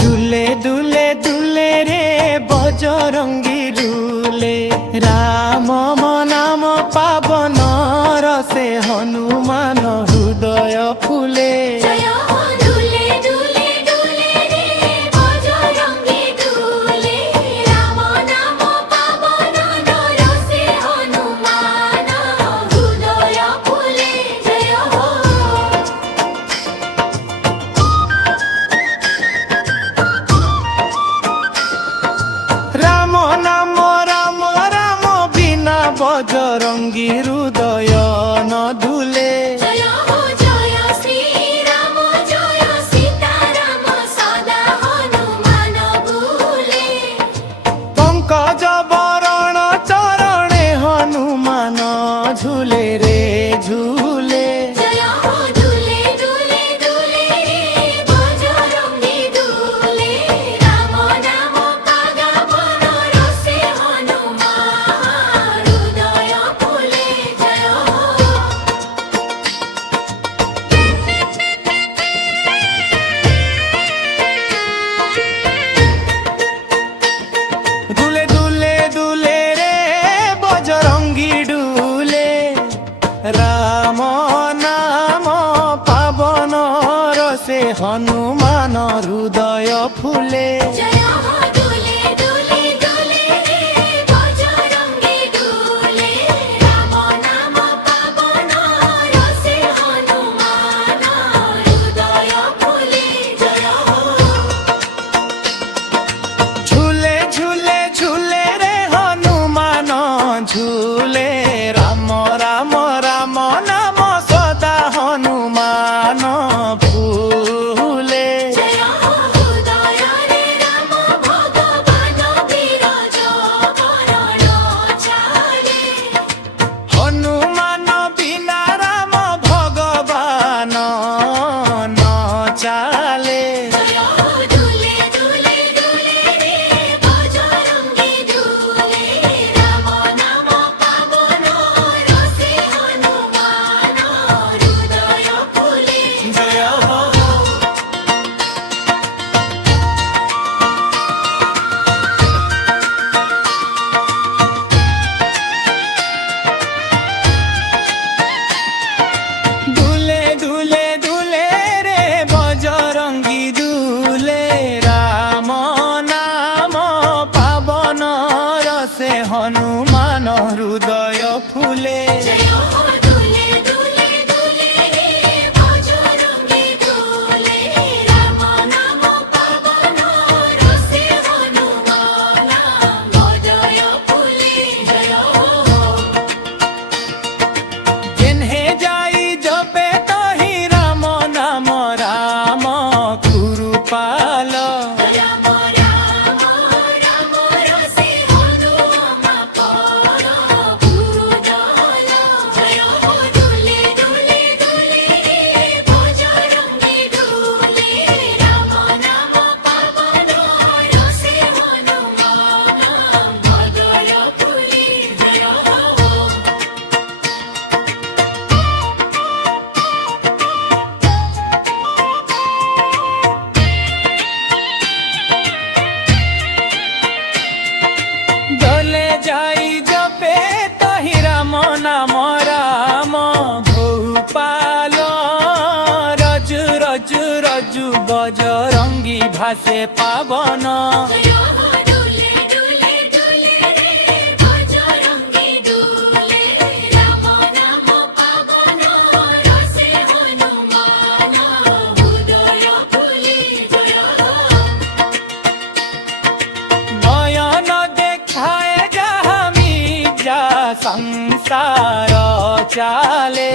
দুলে দুলে দুলে রে বজরঙ্গী দুলে, রাম নাম পাবন রসে হনুমান হৃদয় ফুলে। বজরঙ্গী হৃদয় ন ধুলে, পঙ্কজ বরণ চরণে হনুমান ঝুলে রে ঝুলে। রাম নাম পাবন রসে হনুমান হৃদয় ফুলে। ঝুলে ঝুলে ঝুলে রে হনুমান ঝুলে, রাম রাম রাম নাম সদা হনুমান ফুলে। হনুমান বিনা রাম ভগবান ন চালে। হনুমান হৃদয় ফুলে। যেনহে যাই জপে তহি রাম নাম রাম কুরুপাল। যাই জপে তহি রাম নাম রাম ভূপাল। রজু রজু রজু বজরঙ্গী ভাসে পাবন। নয়ন দেখায় যাহা মির্জা সংসার চালে।